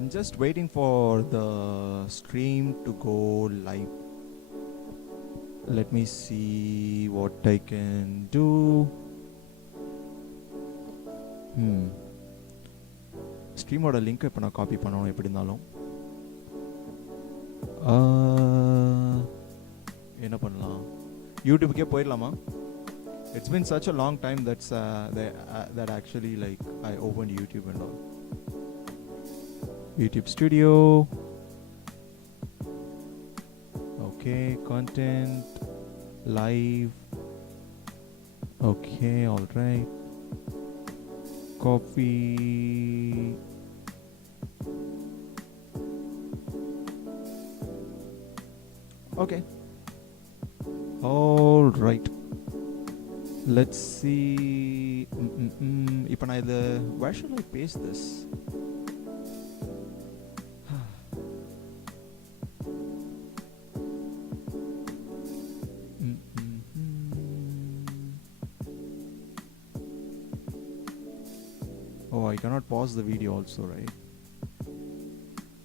I'm just waiting for the stream to go live. Let me see what I can do. ஸ்ட்ரீமோட link இப்போ நான் copy பண்ணணும் எப்படி இருந்தாலும். என்ன பண்ணலாம்? யூடியூப்க்கே போயிடலாமா? It's been such a long time that actually like I opened YouTube and all. YouTube Studio. Okay, content, live. Okay, all right. Copy. Okay. All right. Let's see. Where should I paste this? Oh, I cannot pause the video also, right?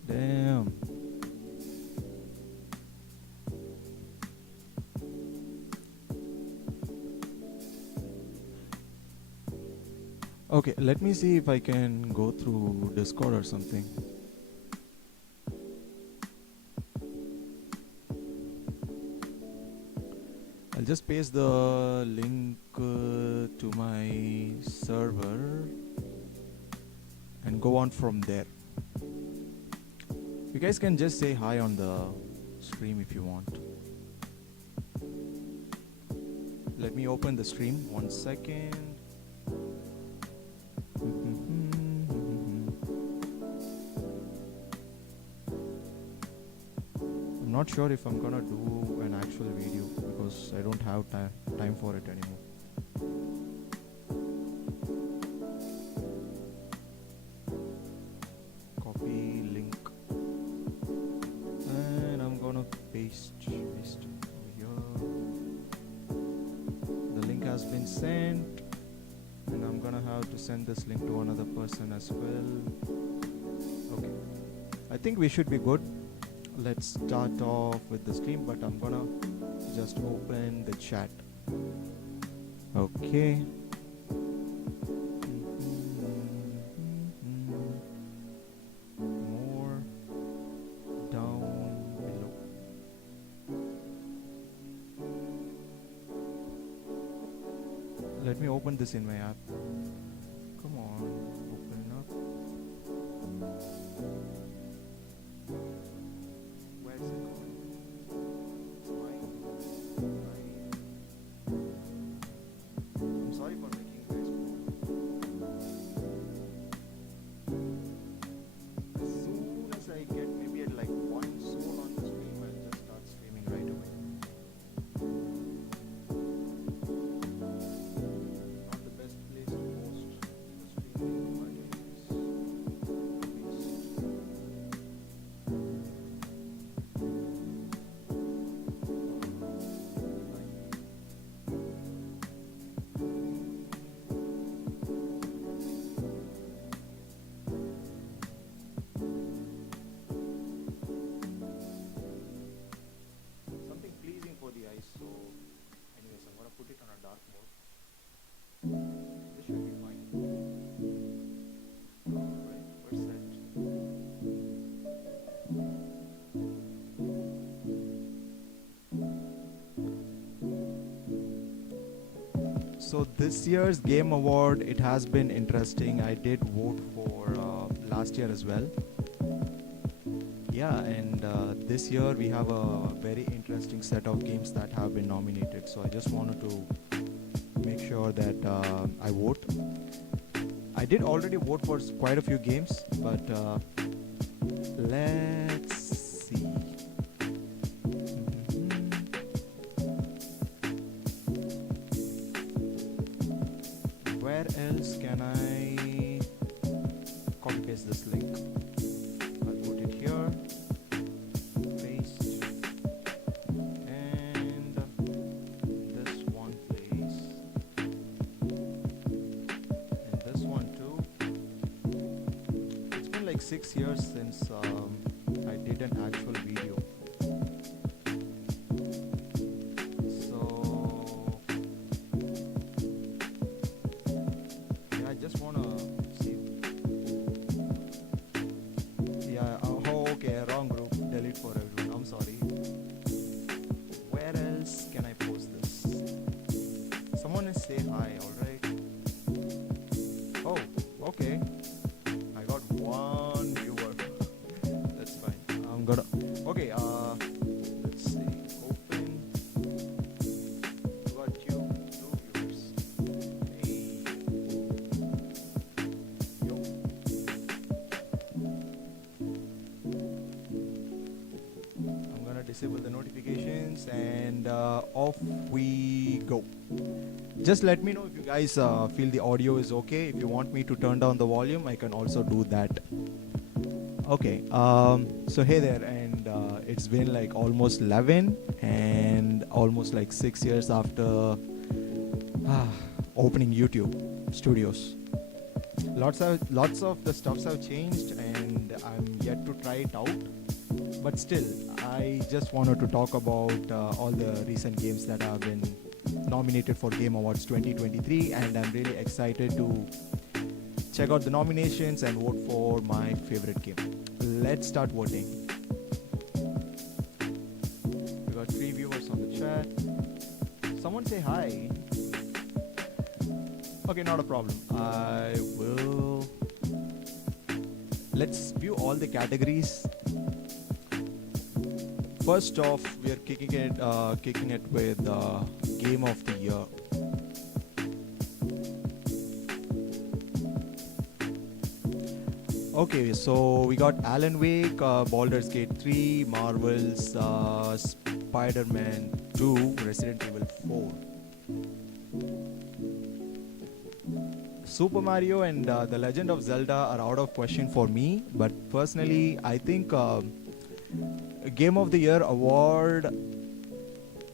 Damn. Okay, let me see if I can go through Discord or something. I'll just paste the link to my server and go on from there. You guys can just say hi on the stream if you want. Let me open the stream 1 second. I'm not sure if I'm gonna do an actual video because I don't have time for it anymore. Copy link and I'm gonna paste over here. The link has been sent and I'm gonna have to send this link to another person as well. Okay, I think we should be good. Let's start off with the stream, but I'm gonna just open the chat. Okay. More down below. Let me open this in my app. Come on, open up. Where is it going? It's fine. I'm sorry for making you guys wait. As soon as I get maybe at like 1 soul on the stream, I'll just start streaming right away. Not the best place to post the stream, but anyways, something pleasing for the eyes. So anyways, I'm gonna put it on a dark mode. This should be fine. Alright, we're set. So this year's Game Award, it has been interesting. I did vote for last year as well. Yeah, and this year we have a very interesting set of games that have been nominated. So I just wanted to make sure that I vote. I did already vote for quite a few games, but let's see. Where else can I copy paste this link? I'll put it here, paste, and this one place, and this one too. It's been like 6 years since I did an actual video. So yeah, I just wanna see. Yeah. Oh, okay. Wrong group. Delete for everyone. I'm sorry. Where else can I post this? Someone is say hi. All right. Oh, okay. I got one viewer. That's fine. I'm gonna. Okay. Let's see. Open. Got you. Two viewers. Hey. Yo. I'm gonna disable the notifications and off we go. Just let me know if you guys feel the audio is okay. If you want me to turn down the volume, I can also do that. Okay. So hey there, and it's been like almost 11 and almost like 6 years after opening YouTube studios. Lots of the stuffs have changed, and I'm yet to try it out. But still, I just wanted to talk about all the recent games that have been nominated for Game Awards 2023, and I'm really excited to check out the nominations and vote for my favorite game. Let's start voting. We got 3 viewers on the chat. Someone say hi. Okay, not a problem. I will. Let's view all the categories. First off, we are kicking it with Game of the Year. Okay, so we got Alan Wake, Baldur's Gate 3, Marvel's Spider-Man 2, Resident Evil 4. Super Mario and The Legend of Zelda are out of question for me, but personally, I think Game of the Year award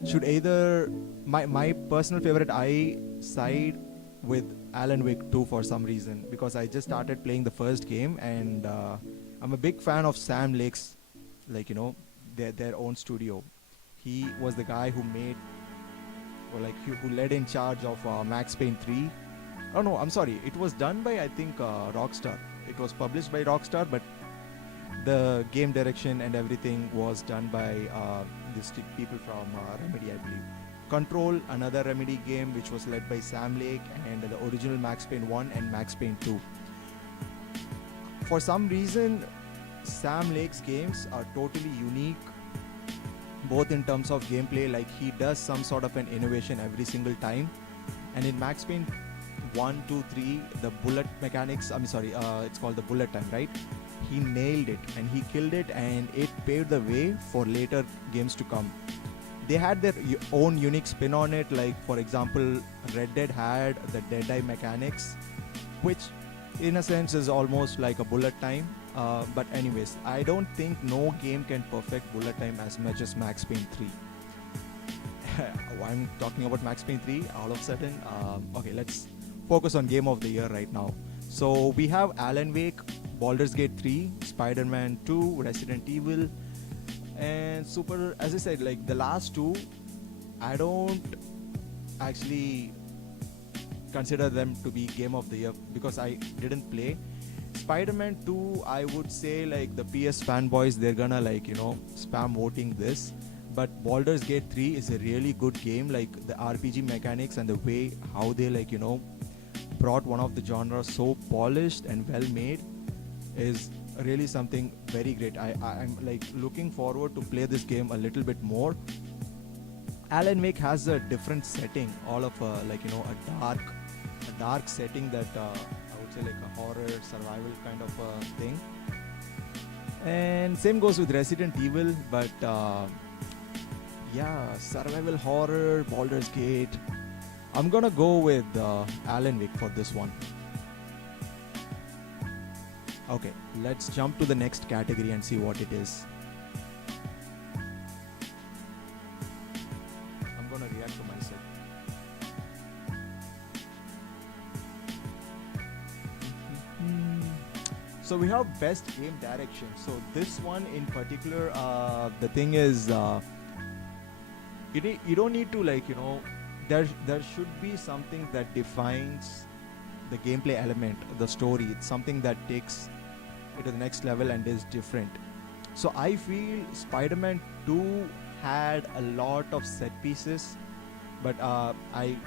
should either my personal favorite. I side with Alan Wake 2 for some reason, because I just started playing the first game, and I'm a big fan of Sam Lake's, their own studio. He was the guy who made, or who led in charge of Max Payne 3. Oh no, I'm sorry. It was done by, I think, Rockstar. It was published by Rockstar, but the game direction and everything was done by these people from Remedy, I believe. Control, another Remedy game which was led by Sam Lake, and the original Max Payne 1 and Max Payne 2. For some reason, Sam Lake's games are totally unique, both in terms of gameplay, like he does some sort of an innovation every single time. And in Max Payne 1, 2, 3, the bullet mechanics, it's called the bullet time, right? He nailed it and he killed it, and it paved the way for later games to come. They had their own unique spin on it, like for example, Red Dead had the Deadeye mechanics, which in a sense is almost like a bullet time. But anyways, I don't think no game can perfect bullet time as much as Max Payne 3. I'm talking about Max Payne 3 all of a sudden. Okay, let's focus on Game of the Year right now. So we have Alan Wake, Baldur's Gate 3, Spider-Man 2, Resident Evil, and as I said, like the last two, I don't actually consider them to be Game of the Year because I didn't play. Spider-Man 2, I would say, like the PS fanboys, they're gonna spam voting this. But Baldur's Gate 3 is a really good game, like the RPG mechanics and the way how they brought one of the genres so polished and well made is really something very great. I'm looking forward to play this game a little bit more. Alan Wake has a different setting, all of a dark setting that I would say like a horror survival kind of a thing. And same goes with Resident Evil, but survival horror, Baldur's Gate. I'm gonna go with Alan Wake for this one. Okay, let's jump to the next category and see what it is. I'm gonna react to myself. So we have best game direction. So this one in particular, the thing is, you don't need to, like, there should be something that defines the gameplay element, the story. It's something that takes it to the next level and is different. So I feel Spider-Man 2 had a lot of set pieces, but I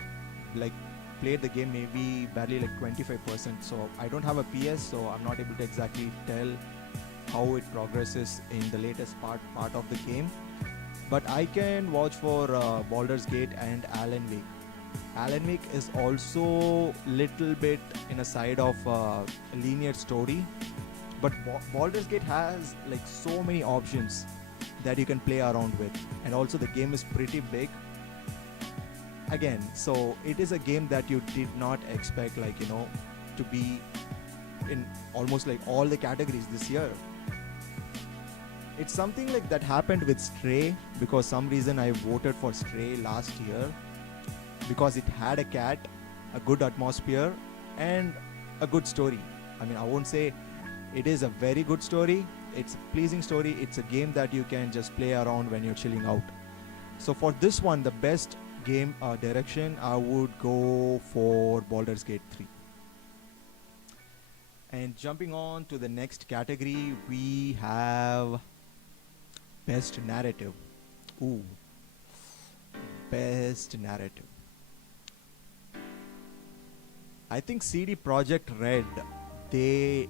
like played the game maybe barely like 25%. So I don't have a PS, so I'm not able to exactly tell how it progresses in the latest part of the game. But I can vouch for Baldur's Gate and Alan Wake. Alan Wake is also little bit in a side of linear story, but Baldur's Gate has like so many options that you can play around with, and also the game is pretty big. Again, so it is a game that you did not expect, like, to be in almost like all the categories this year. It's something like that happened with Stray, because some reason I voted for Stray last year, because it had a cat, a good atmosphere, and a good story. I mean, I won't say it is a very good story. It's a pleasing story. It's a game that you can just play around when you're chilling out. So for this one, the best game direction, I would go for Baldur's Gate 3. And jumping on to the next category, we have best narrative. Ooh, best narrative. I think CD Projekt Red, they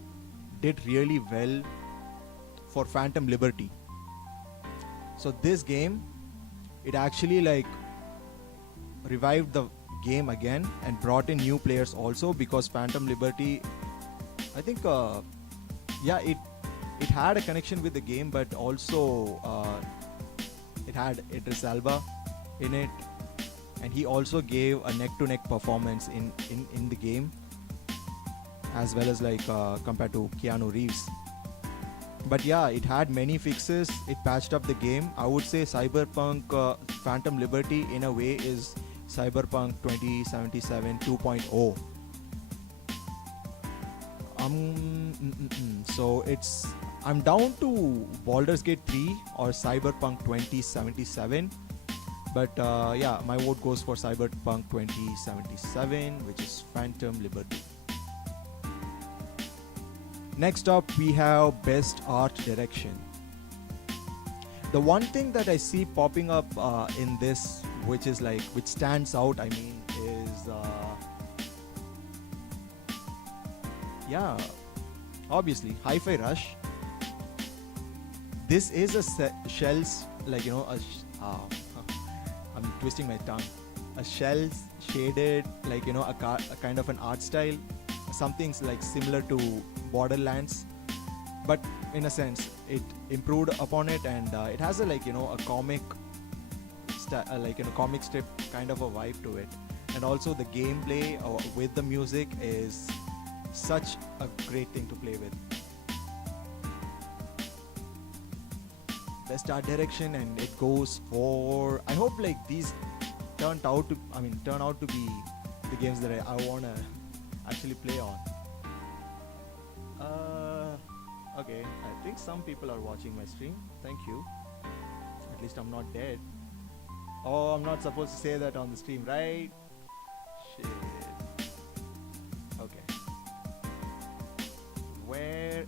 did really well for Phantom Liberty. So this game, it actually like revived the game again and brought in new players also, because Phantom Liberty, I think it had a connection with the game, but also it had Idris Elba in it, and he also gave a neck-to-neck performance in the game, as well as like compared to Keanu Reeves. But yeah, it had many fixes. It patched up the game. I would say Cyberpunk Phantom Liberty in a way is Cyberpunk 2077 2.0. So I'm down to Baldur's Gate 3 or Cyberpunk 2077. But yeah, my vote goes for Cyberpunk 2077, which is Phantom Liberty. Next up, we have Best Art Direction. The one thing that I see popping up in this, which stands out, I mean, is yeah, obviously Hi-Fi Rush. This is a shells, like, I'm twisting my tongue. A shells shaded, like, a kind of an art style, something like similar to Borderlands, but in a sense it improved upon it, and it has a a comic comic strip kind of a vibe to it, and also the gameplay with the music is such a great thing to play with. Best art direction, and it goes for, I hope like these turn out to be the games that I wanna actually play on. Okay, I think some people are watching my stream. Thank you. At least I'm not dead. Oh, I'm not supposed to say that on the stream, right? Shit. Okay. Where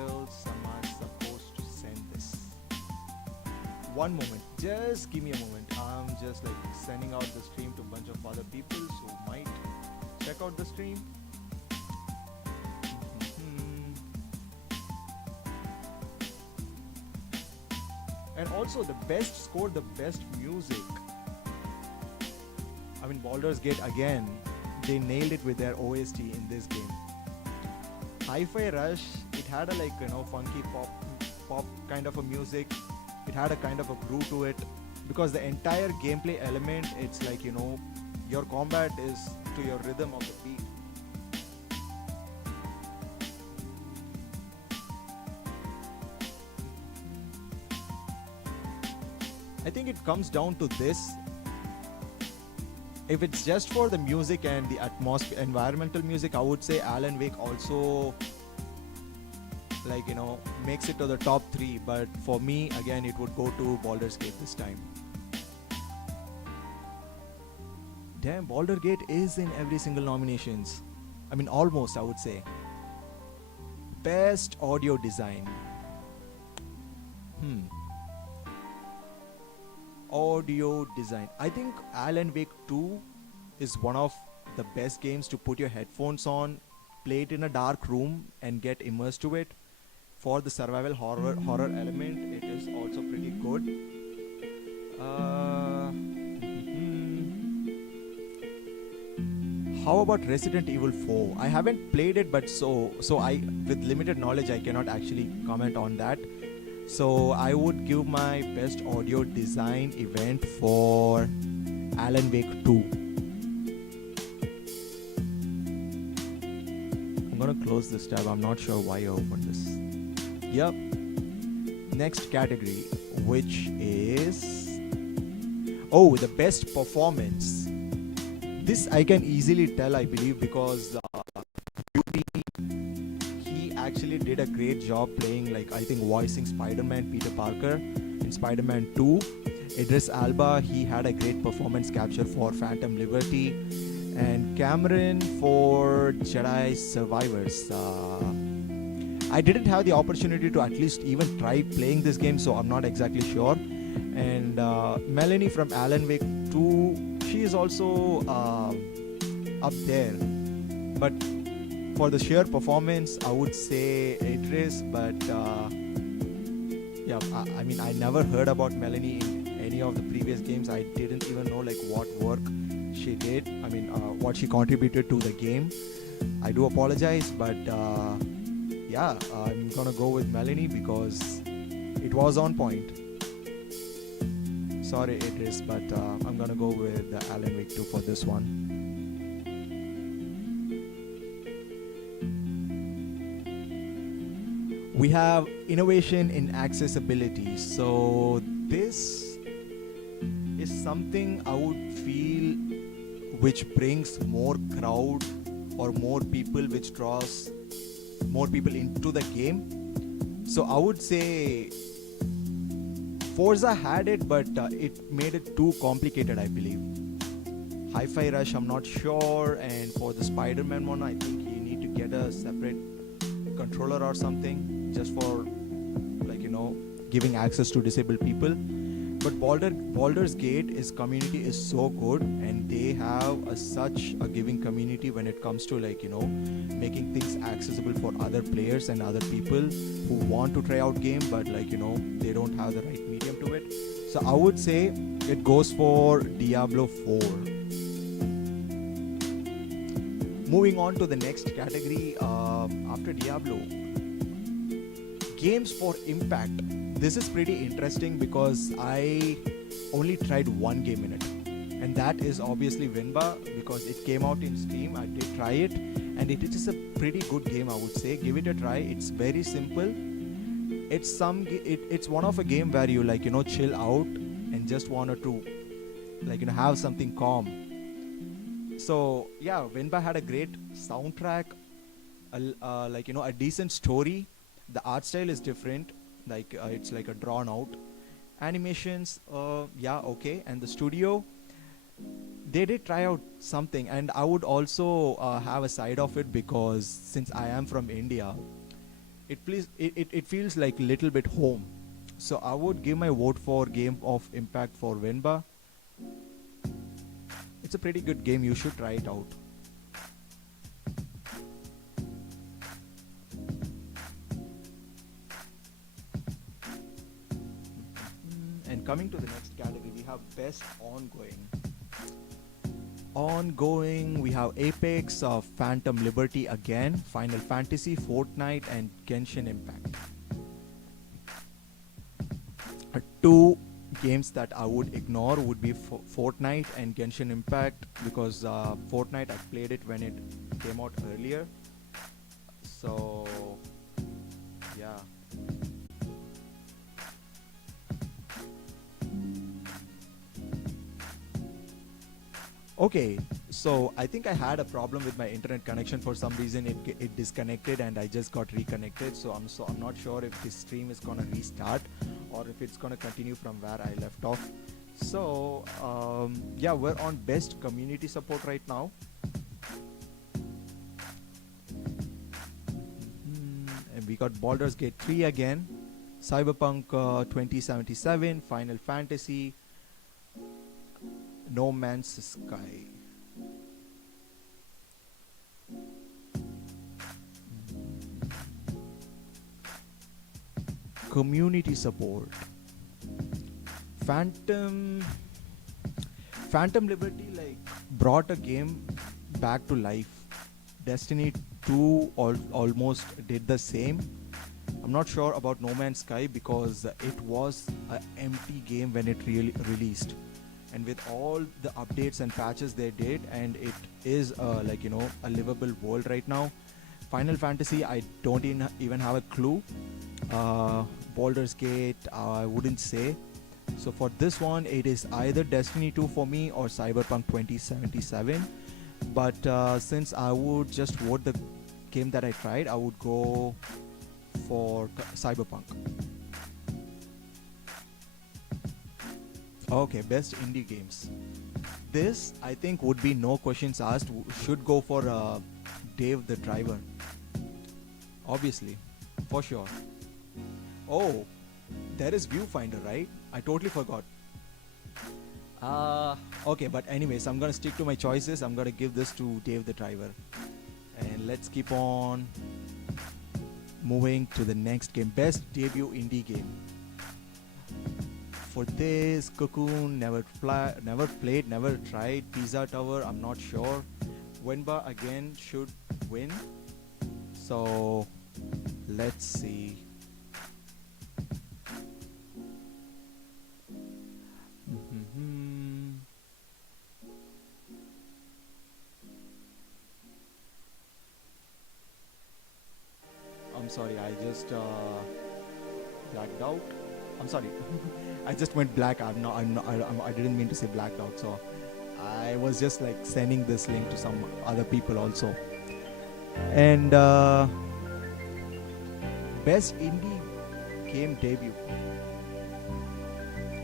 else am I supposed to send this? One moment. Just give me a moment. I'm just like sending out the stream to a bunch of other people who might check out the stream. And also the best score, the best music. I mean, Baldur's Gate again, they nailed it with their OST in this game. Hi-Fi Rush, it had a funky pop kind of a music. It had a kind of a groove to it, because the entire gameplay element, it's like, your combat is to your rhythm of the beat. I think it comes down to this. If it's just for the music and the atmosphere, environmental music, I would say Alan Wake also like makes it to the top 3, but for me again it would go to Baldur's Gate this time. Damn, Baldur's Gate is in every single nominations. I mean, almost, I would say. Best audio design. Audio design. I think Alan Wake 2 is one of the best games to put your headphones on, play it in a dark room, and get immersed to it. For the survival horror element, it is also pretty good. How about Resident Evil 4? I haven't played it, but so I, with limited knowledge, I cannot actually comment on that. So I would give my best audio design event for Alan Wake 2. I'm gonna close this tab. I'm not sure why I opened this. Yep. Next category, which is the best performance. This I can easily tell, I believe, because he actually did a great job playing, like, I think voicing Spider-Man Peter Parker in Spider-Man 2. Idris Elba, he had a great performance capture for Phantom Liberty, and Cameron for Jedi Survivors. I didn't have the opportunity to at least even try playing this game, so I'm not exactly sure. And Melanie from Alan Wake 2, she is also up there, but for the sheer performance I would say Idris. But I mean, I never heard about Melanie in any of the previous games. I didn't even know like what work she did, I mean what she contributed to the game. I do apologize, but I'm gonna go with Melanie because it was on point. Sorry Idris, but I'm gonna go with Alan Wake 2 for this one. We have innovation in accessibility. So this is something I would feel which brings more crowd or more people, which draws more people into the game. So I would say Forza had it, but it made it too complicated, I believe. Hi-Fi Rush, I'm not sure. And for the Spider-Man one, I think you need to get a separate controller or something just for, like, giving access to disabled people. But Baldur's Gate community is so good, and they have such a giving community when it comes to, like, making things accessible for other players and other people who want to try out game, but like, they don't have the right medium to it. So I would say it goes for Diablo 4. Moving on to the next category, after Diablo, games for impact. This is pretty interesting because I only tried one game in it, and that is obviously Winba, because it came out in Steam. I did try it, and it is a pretty good game, I would say. Give it a try. It's very simple. It's one of a game where you, like, chill out and just wanted to, like, have something calm. So yeah, Winba had a great soundtrack, a decent story. The art style is different, like it's like a drawn out animations, okay. And the studio, they did try out something, and I would also have a side of it, because since I am from India, it feels like little bit home. So I would give my vote for Game of Impact for Winba. It's a pretty good game, you should try it out. And coming to the next category, we have best ongoing. We have Apex, Phantom Liberty again, Final Fantasy, Fortnite, and Genshin Impact. Two games that I would ignore would be Fortnite and Genshin Impact, because Fortnite, I played it when it came out earlier. So yeah. Okay, So I think I had a problem with my internet connection for some reason. It disconnected and I just got reconnected. So I'm not sure if this stream is gonna restart or if it's gonna continue from where I left off. So yeah, we're on best community support right now. And we got Baldur's Gate 3 again, Cyberpunk 2077, Final Fantasy, No Man's Sky. Community support. Phantom Phantom Liberty like brought a game back to life. Destiny 2 almost did the same. I'm not sure about No Man's Sky because it was an empty game when it really released. And with all the updates and patches they did, and it is like a livable world right now. Final Fantasy, I don't even have a clue. Baldur's Gate, I wouldn't say. So for this one, it is either Destiny 2 for me or Cyberpunk 2077. But since I would just vote the game that I tried, I would go for Cyberpunk. Okay, best indie games. This, I think, would be no questions asked. Should go for Dave the Driver. Obviously, for sure. Oh, there is Viewfinder, right? I totally forgot. Okay, but anyways, I'm gonna stick to my choices. I'm gonna give this to Dave the Driver. And let's keep on moving to the next game. Best debut indie game. For this, Cocoon, never played, never tried. Pizza Tower, I'm not sure. Wenba again should win. So let's see. I'm sorry, I just blacked out. I'm sorry, I just went black. I didn't mean to say blacked out. So I was just like sending this link to some other people also. And best indie game debut.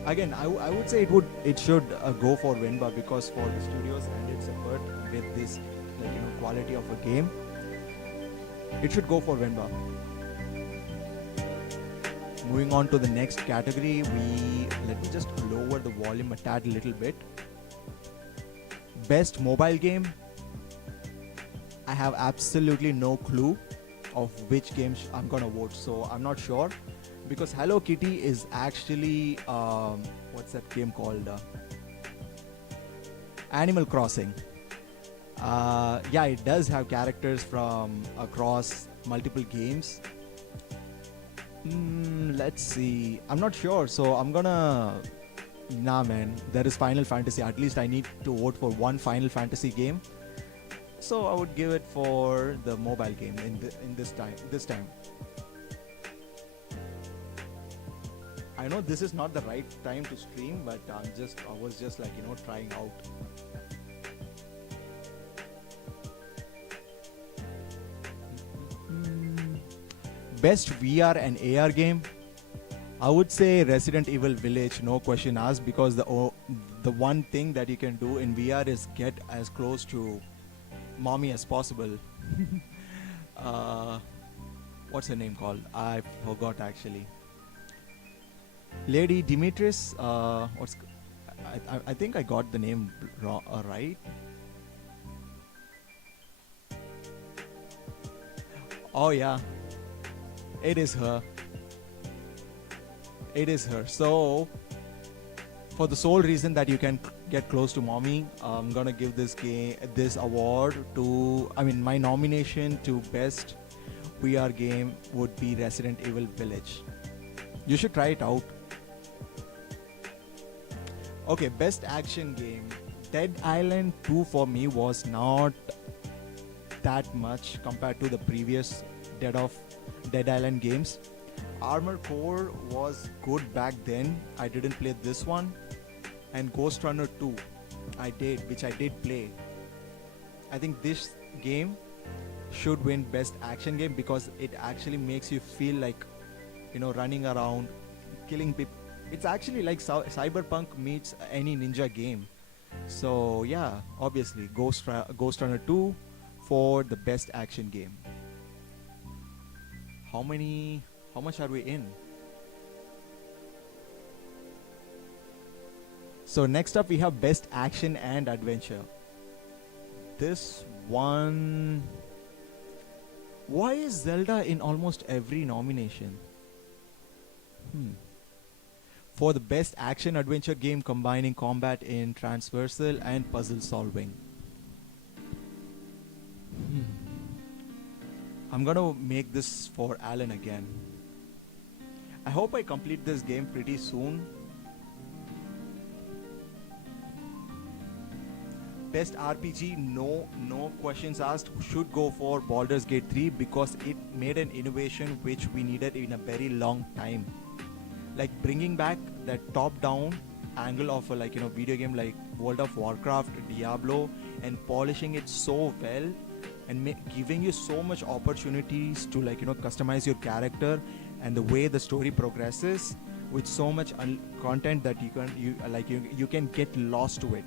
Again, I would say it should go for Winba because for the studios and its effort with this quality of a game, it should go for Winba. Moving on to the next category, let me just lower the volume a tad little bit. Best mobile game. I have absolutely no clue of which game I'm gonna vote, so I'm not sure. Because Hello Kitty is actually what's that game called? Animal Crossing. Yeah, it does have characters from across multiple games. Let's see. I'm not sure, so I'm gonna. Nah, man. There is Final Fantasy. At least I need to vote for one Final Fantasy game. So I would give it for the mobile game in this time. I know this is not the right time to stream, but I was just like, trying out. Best VR and AR game. I would say Resident Evil Village, no question asked, because the one thing that you can do in VR is get as close to mommy as possible. What's her name called? I forgot actually. Lady Dimitris. I think I got the name wrong, right. Oh yeah, it is her. It is her. So, for the sole reason that you can get close to mommy, I'm gonna give this award to. My nomination to best VR game would be Resident Evil Village. You should try it out. Okay, best action game. Dead Island 2 for me was not that much compared to the previous Dead Island games. Armored Core was good back then. I didn't play this one. And Ghost Runner 2 which I did play. I think this game should win best action game because it actually makes you feel like, running around, killing people. It's actually like Cyberpunk meets any ninja game. So yeah, obviously Ghost Runner 2 for the best action game. How many? How much are we in? So next up we have best action and adventure. This one. Why is Zelda in almost every nomination? For the best action adventure game combining combat in transversal and puzzle solving. I'm gonna make this for Alan again. I hope I complete this game pretty soon. Best RPG, no questions asked, should go for Baldur's Gate 3 because it made an innovation which we needed in a very long time. Like bringing back that top-down angle of a video game like World of Warcraft, Diablo, and polishing it so well and giving you so much opportunities to customize your character and the way the story progresses with so much content that you can get lost to it.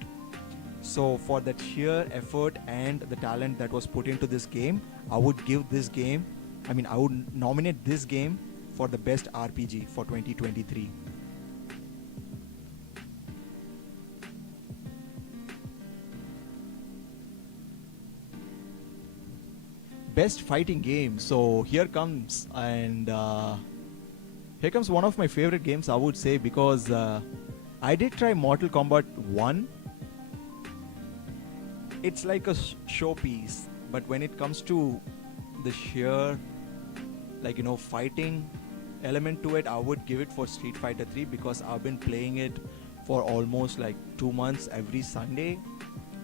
So for that sheer effort and the talent that was put into this game, I would nominate this game for the best RPG for 2023. Best fighting game. So here comes one of my favorite games, I would say, because I did try Mortal Kombat 1. It's like a showpiece, but when it comes to the sheer fighting element to it, I would give it for Street Fighter 3 because I've been playing it for almost 2 months every Sunday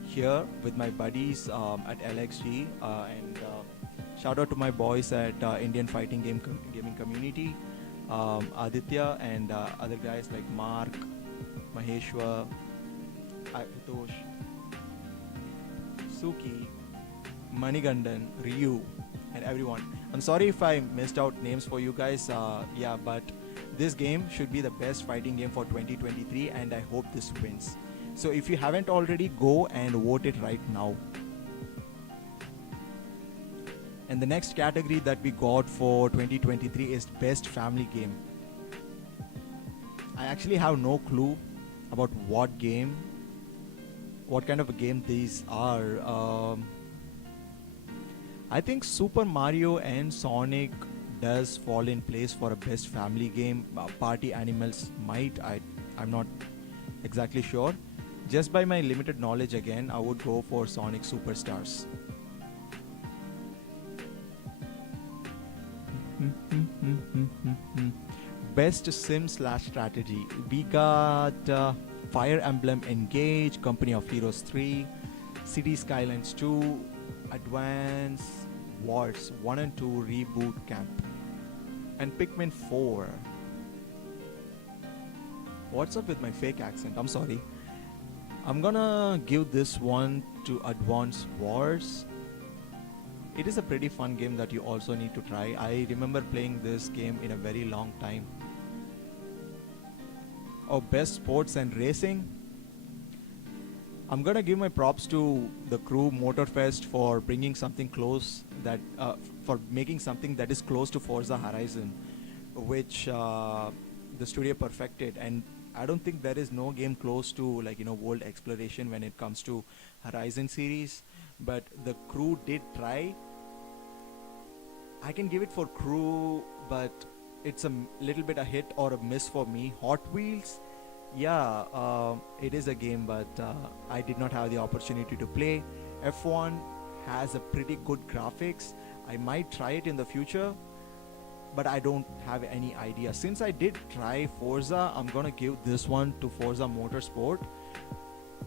here with my buddies at LXG, and shout out to my boys at Indian Fighting Gaming Community, Aditya and other guys like Mark, Maheshwar, Atosh, Suki, Manigandan, Ryu, and everyone. I'm sorry if I missed out names for you guys. But this game should be the best fighting game for 2023, and I hope this wins. So if you haven't already, go and vote it right now. And the next category that we got for 2023 is best family game. I actually have no clue about what kind of a game these are. I think Super Mario and Sonic does fall in place for a best family game. Party Animals might, I'm not exactly sure. Just by my limited knowledge again, I would go for Sonic Superstars. Best sim/strategy. We got Fire Emblem Engage, Company of Heroes 3, City Skylines 2, Advance Wars 1 and 2 Reboot Camp, and Pikmin 4. What's up with my fake accent? I'm sorry. I'm gonna give this one to Advance Wars. It is a pretty fun game that you also need to try. I remember playing this game in a very long time. Best sports and racing. I'm gonna give my props to the crew Motorfest for bringing something close for making something that is close to Forza Horizon, which the studio perfected. And I don't think there is no game close to world exploration when it comes to Horizon series. But the crew did try. I can give it for crew, but it's a little bit a hit or a miss for me. Hot Wheels, it is a game, but I did not have the opportunity to play. F1 has a pretty good graphics. I might try it in the future, but I don't have any idea. Since I did try Forza, I'm gonna give this one to Forza Motorsport.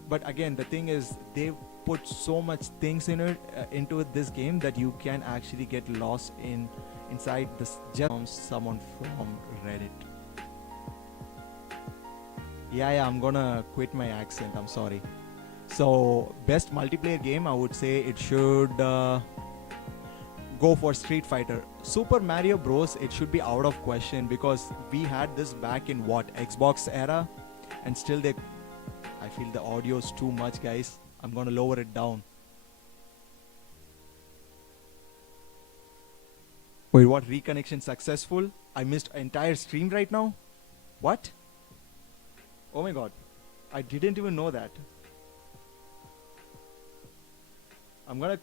But again, the thing is, they put so much things into this game that you can actually get lost inside this. Just someone from Reddit. Yeah, I'm gonna quit my accent. I'm sorry. So best multiplayer game, I would say it should go for Street Fighter. Super Mario Bros. It should be out of question because we had this back in what, Xbox era, and still I feel the audio is too much, guys. I'm gonna lower it down. Wait, what? Reconnection successful? I missed entire stream right now? What? Oh my god. I didn't even know that. I'm gonna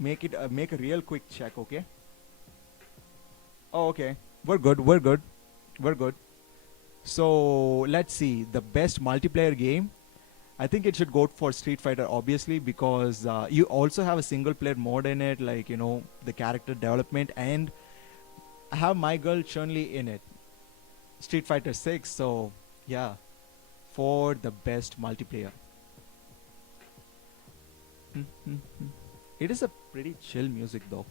make a real quick check, okay? Oh, okay. We're good. We're good. We're good. So let's see. The best multiplayer game. I think it should go for Street Fighter, obviously, because you also have a single player mode in it, like, you know, the character development, and I have my girl Chun-Li in it. Street Fighter 6, so yeah, for the best multiplayer. It is a pretty chill music though.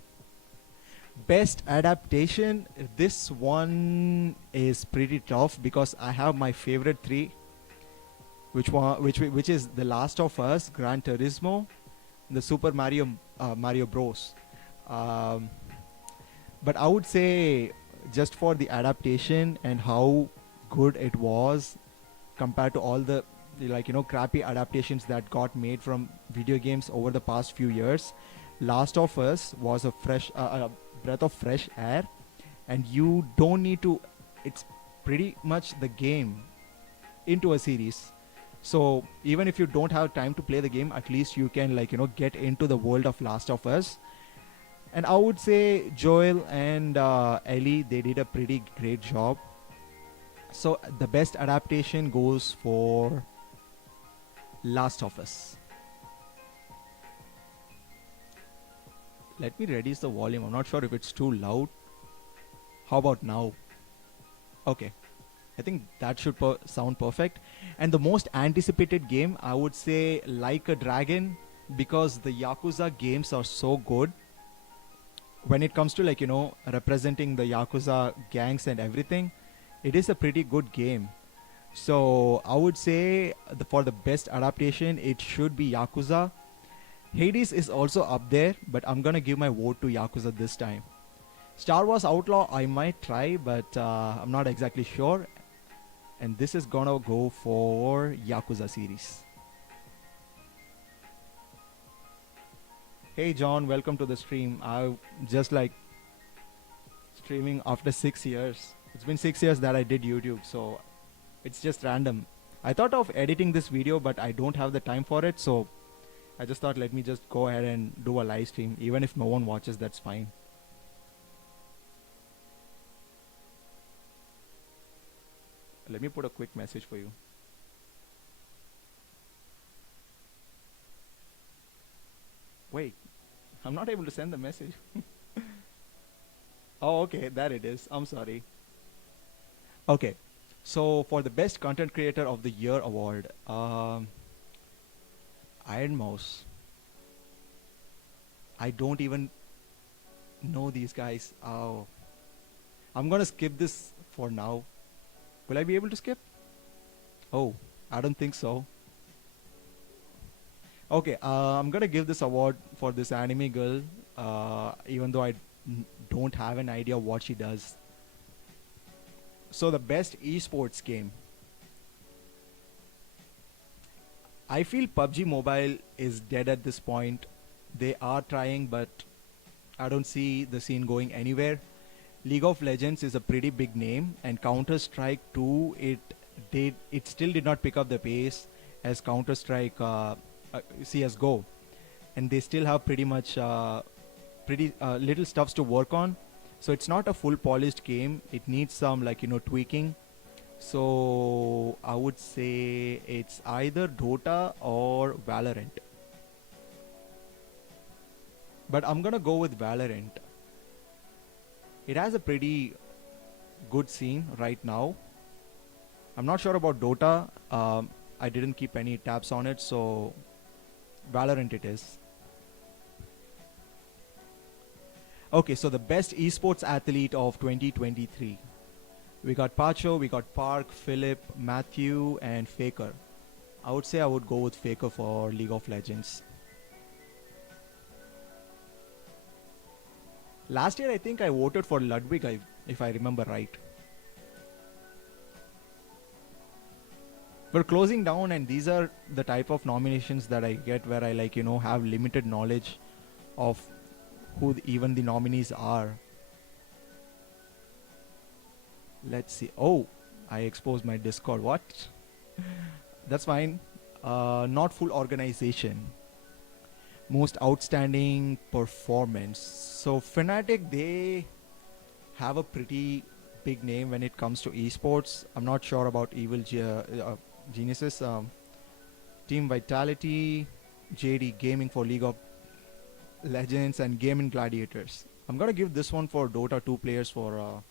Best adaptation, this one is pretty tough because I have my favorite three, which is The Last of Us, Gran Turismo, the Super Mario Bros. Um, but I would say just for the adaptation and how good it was compared to all the, like, you know, crappy adaptations that got made from video games over the past few years, Last of Us was a breath of fresh air, and you don't need to. It's pretty much the game into a series. So even if you don't have time to play the game, at least you can, like, you know, get into the world of Last of Us. And I would say Joel and Ellie, they did a pretty great job. So the best adaptation goes for Last of Us. Let me reduce the volume. I'm not sure if it's too loud. How about now? Okay. I think that should sound perfect. And the most anticipated game, I would say Like a Dragon, because the Yakuza games are so good. When it comes to, like, you know, representing the Yakuza gangs and everything, it is a pretty good game. So I would say for the best adaptation, it should be Yakuza. Hades is also up there, but I'm gonna give my vote to Yakuza this time. Star Wars Outlaw, I might try, but I'm not exactly sure. And this is gonna go for Yakuza series. Hey John, welcome to the stream. I just like streaming after 6 years. It's been 6 years that I did YouTube, so it's just random. I thought of editing this video, but I don't have the time for it, so I just thought, let me just go ahead and do a live stream. Even if no one watches, that's fine. Let me put a quick message for you. Wait, I'm not able to send the message. Oh, okay, there it is. I'm sorry. Okay, so for the best content creator of the year award, Iron Mouse. I don't even know these guys. Oh, I'm gonna skip this for now. Will I be able to skip? Oh, I don't think so. Okay, I'm gonna give this award for this anime girl, even though I don't have an idea what she does. So the best esports game. I feel PUBG Mobile is dead at this point. They are trying, but I don't see the scene going anywhere. League of Legends is a pretty big name, and Counter Strike 2, it still did not pick up the pace as Counter Strike CS:GO, and they still have pretty much pretty little stuffs to work on. So it's not a full polished game. It needs some, like, you know, tweaking. So I would say it's either Dota or Valorant. But I'm gonna go with Valorant. It has a pretty good scene right now. I'm not sure about Dota. I didn't keep any tabs on it, so Valorant it is. Okay, so the best esports athlete of 2023. We got Pacho, we got Park, Philip, Matthew, and Faker. I would say I would go with Faker for League of Legends. Last year, I think I voted for Ludwig, if I remember right. We're closing down, and these are the type of nominations that I get where I like, have limited knowledge of who even the nominees are. Let's see. Oh, I exposed my Discord. What? That's fine. Not full organization. Most outstanding performance. So Fnatic, they have a pretty big name when it comes to esports. I'm not sure about Geniuses. Team Vitality, JD Gaming for League of Legends, and Gaming Gladiators. I'm gonna give this one for Dota 2 players for.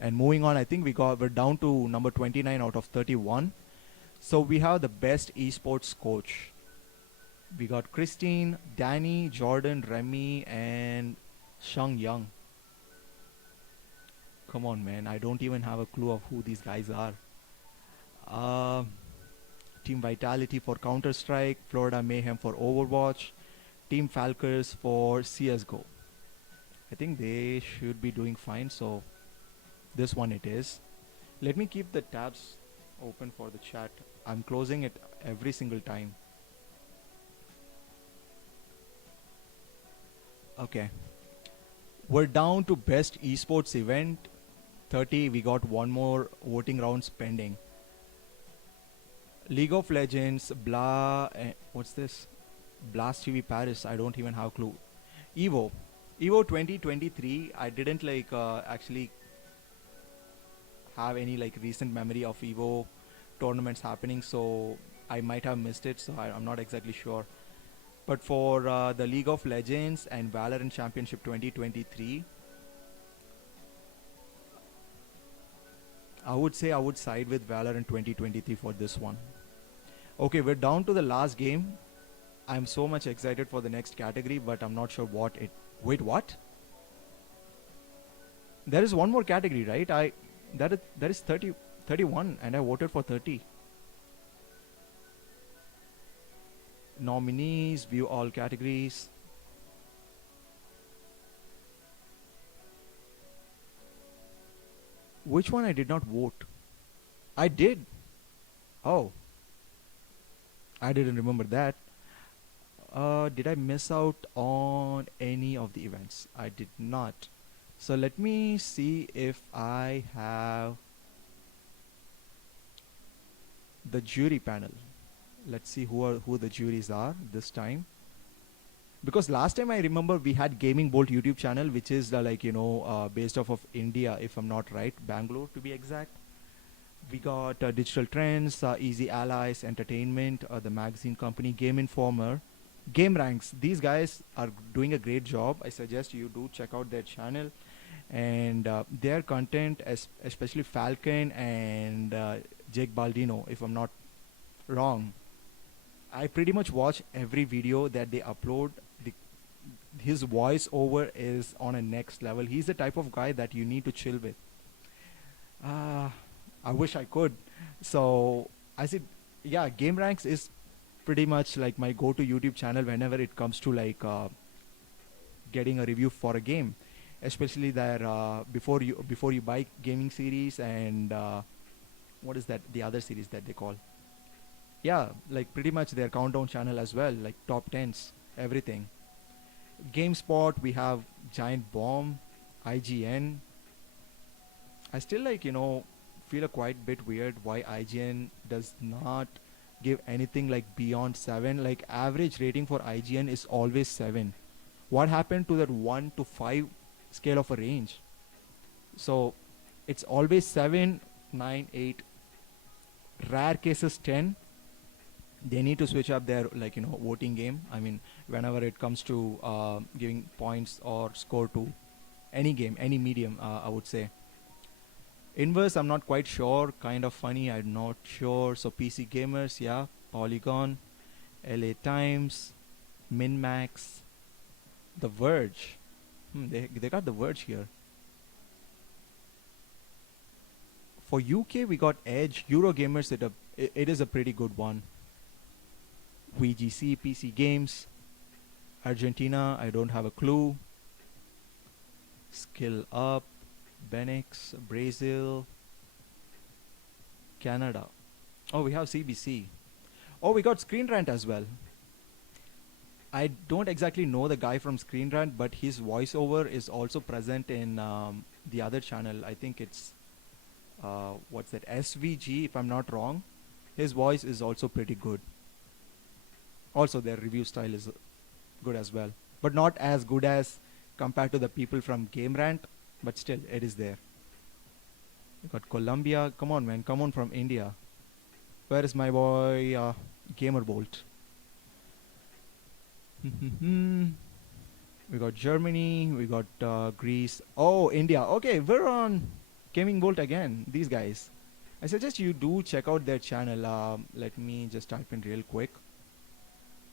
And moving on, I think we're down to number 29 out of 31. So we have the best esports coach. We got Christine, Danny, Jordan, Remy, and Shang Yang. Come on, man. I don't even have a clue of who these guys are. Team Vitality for Counter-Strike, Florida Mayhem for Overwatch, Team Falcons for CSGO. I think they should be doing fine, so this one it is. Let me keep the tabs open for the chat. I'm closing it every single time. Okay. We're down to best esports event. 30, we got one more voting rounds pending. League of Legends, what's this? Blast TV Paris, I don't even have a clue. Evo 2023, I didn't actually have any recent memory of Evo tournaments happening, so I might have missed it, so I'm not exactly sure. But for the League of Legends and Valorant Championship 2023, I would say I would side with Valorant 2023 for this one. Okay, we're down to the last game. I'm so much excited for the next category, but I'm not sure what it... Wait, what? There is one more category, right? That is 31, and I voted for 30. Nominees, view all categories. Which one I did not vote? I did. Oh. I didn't remember that. Did I miss out on any of the events? I did not. So let me see if I have the jury panel. Let's see who the juries are this time. Because last time I remember we had Gaming Bolt YouTube channel, which is based off of India, if I'm not right, Bangalore to be exact. We got Digital Trends, Easy Allies, Entertainment, the magazine company, Game Informer, Game Ranks. These guys are doing a great job. I suggest you do check out their channel and their content, especially Falcon and Jake Baldino, if I'm not wrong. I pretty much watch every video that they upload. His voice over is on a next level. He's the type of guy that you need to chill with. I wish I could. So I said, yeah, Game Ranks is pretty much like my go-to YouTube channel whenever it comes to getting a review for a game, especially there before you buy gaming series and what is that, the other series that they call? Yeah, pretty much their countdown channel as well, like top 10s, everything. GameSpot, we have Giant Bomb, IGN. I still feel a quite bit weird why IGN does not give anything beyond 7. Average rating for IGN is always 7. What happened to that 1 to 5 scale of a range? So it's always 7, 9, 8. Rare cases 10. They need to switch up their voting game. I mean, whenever it comes to giving points or score to any game, any medium, I would say. Inverse, I'm not quite sure. Kind of funny, I'm not sure. So PC Gamers, yeah. Polygon, LA Times, MinMax, The Verge. They got The Verge here. For UK, we got Edge. Eurogamers, it is a pretty good one. VGC, PC Games. Argentina, I don't have a clue. Skill Up. Benix. Brazil. Canada. Oh, we have CBC. Oh, we got Screen Rant as well. I don't exactly know the guy from Screen Rant, but his voiceover is also present in the other channel. I think it's what's that, SVG, if I'm not wrong. His voice is also pretty good. Also, their review style is good as well, but not as good as compared to the people from Game Rant, but still, it is there. We got Colombia. Come on, man. Come on from India. Where is my boy Gamerbolt? We got Germany. We got Greece. Oh, India. Okay, we're on Gaming Bolt again. These guys. I suggest you do check out their channel. Let me just type in real quick.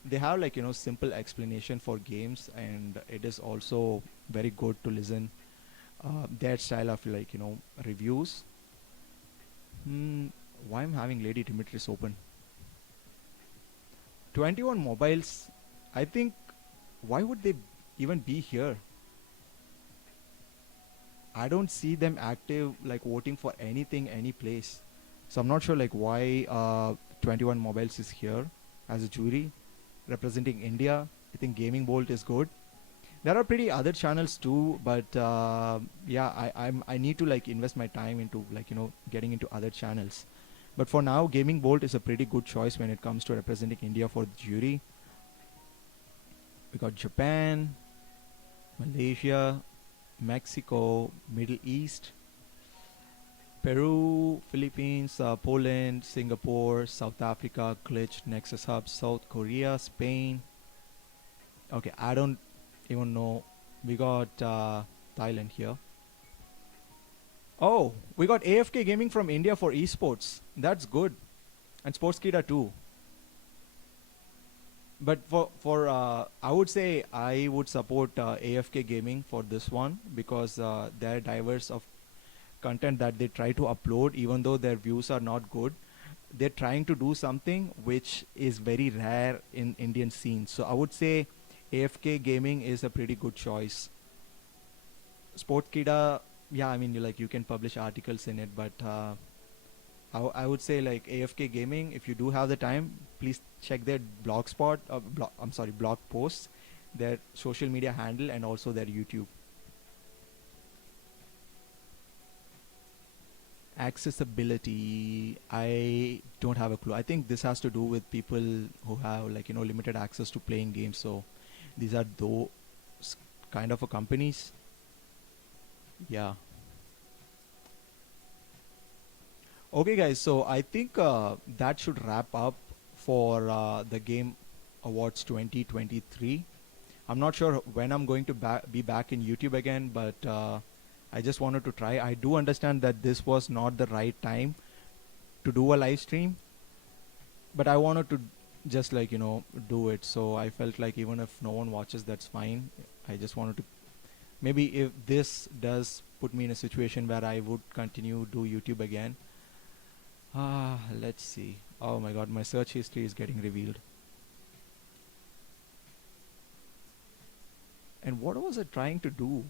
They have like, you know, simple explanation for games, and it is also very good to listen their style of, like, you know, reviews. Why I'm having Lady Dimitris open? 21 mobiles. I think, why would they even be here? I don't see them active, like voting for anything, any place. So I'm not sure like why 21 mobiles is here as a jury representing India. I think Gaming Bolt is good. There are pretty other channels too, but yeah, I need to like invest my time into, like, you know, getting into other channels. But for now, Gaming Bolt is a pretty good choice when it comes to representing India for the jury. We got Japan, Malaysia, Mexico, Middle East, Peru, Philippines, Poland, Singapore, South Africa, Glitch, Nexus Hub, South Korea, Spain. Okay, I don't even know. We got Thailand here. Oh, we got AFK Gaming from India for esports. That's good. And Sportskeeda too. But for I would say I would support AFK Gaming for this one, because they're diverse of content that they try to upload. Even though their views are not good, they're trying to do something which is very rare in Indian scene. So I would say AFK Gaming is a pretty good choice. Sportskeeda, yeah, I mean, you can publish articles in it, but I would say like AFK Gaming, if you do have the time, please check their blog posts, their social media handle, and also their YouTube. Accessibility, I don't have a clue. I think this has to do with people who have, like, limited access to playing games. So these are those kind of a companies. Yeah. Okay, guys, so I think that should wrap up for the Game Awards 2023. I'm not sure when I'm going to be back in YouTube again, but I just wanted to try. I do understand that this was not the right time to do a live stream, but I wanted to just do it. So I felt like even if no one watches, that's fine. I just wanted to, maybe if this does put me in a situation where I would continue do YouTube again. Let's see. Oh my god, my search history is getting revealed. And what was I trying to do?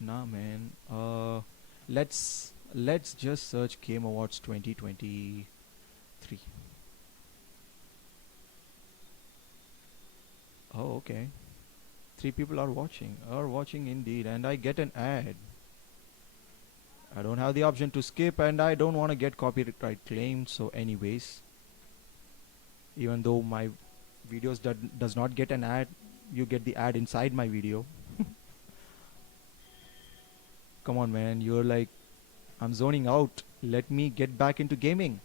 Nah, man. Let's just search Game Awards 2023. Oh, okay. 3 people are watching. Are watching indeed, and I get an ad. I don't have the option to skip, and I don't want to get copyright claimed. So anyways, even though my videos does not get an ad, you get the ad inside my video. Come on, man, you're like, I'm zoning out. Let me get back into gaming.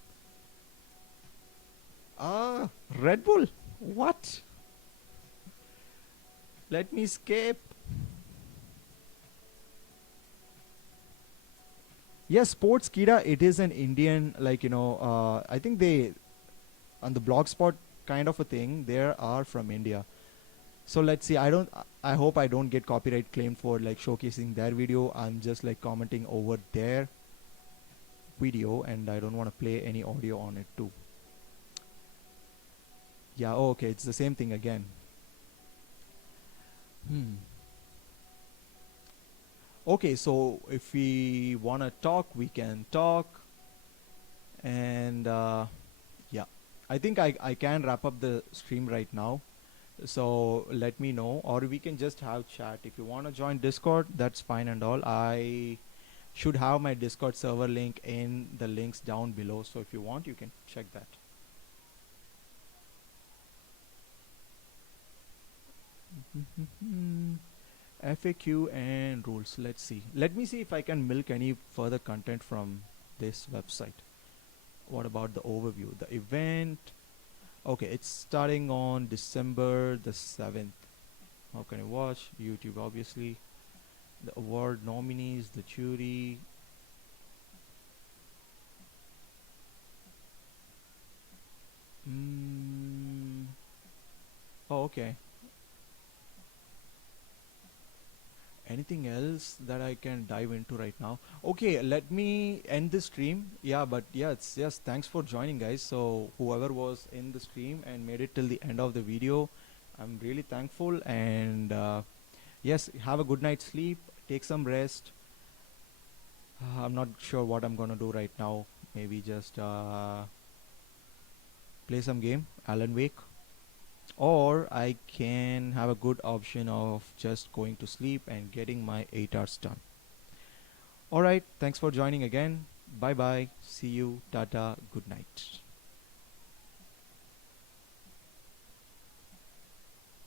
Red Bull, what? Let me escape. Yes, Sportskeeda, it is an Indian, I think they, on the blogspot kind of a thing, they are from India. So let's see. I hope I don't get copyright claimed for like showcasing their video. I'm just like commenting over their video, and I don't want to play any audio on it too. Yeah, oh, okay, it's the same thing again. Okay, so if we want to talk, we can talk. And yeah, I think I can wrap up the stream right now. So let me know, or we can just have chat. If you want to join Discord, that's fine and all. I should have my Discord server link in the links down below. So if you want, you can check that. FAQ and rules. Let's see. Let me see if I can milk any further content from this website. What about the overview? The event. Okay, it's starting on December the 7th. How can I watch? YouTube, obviously. The award nominees, the jury. Oh, okay. Anything else that I can dive into right now? Okay, let me end the stream. Yeah, but yeah, yes, thanks for joining, guys. So whoever was in the stream and made it till the end of the video, I'm really thankful. And yes, have a good night's sleep, take some rest. I'm not sure what I'm gonna do right now. Maybe just play some game, Alan Wake, or I can have a good option of just going to sleep and getting my 8 hours done. Alright, thanks for joining again. Bye bye. See you. Tata. Good night.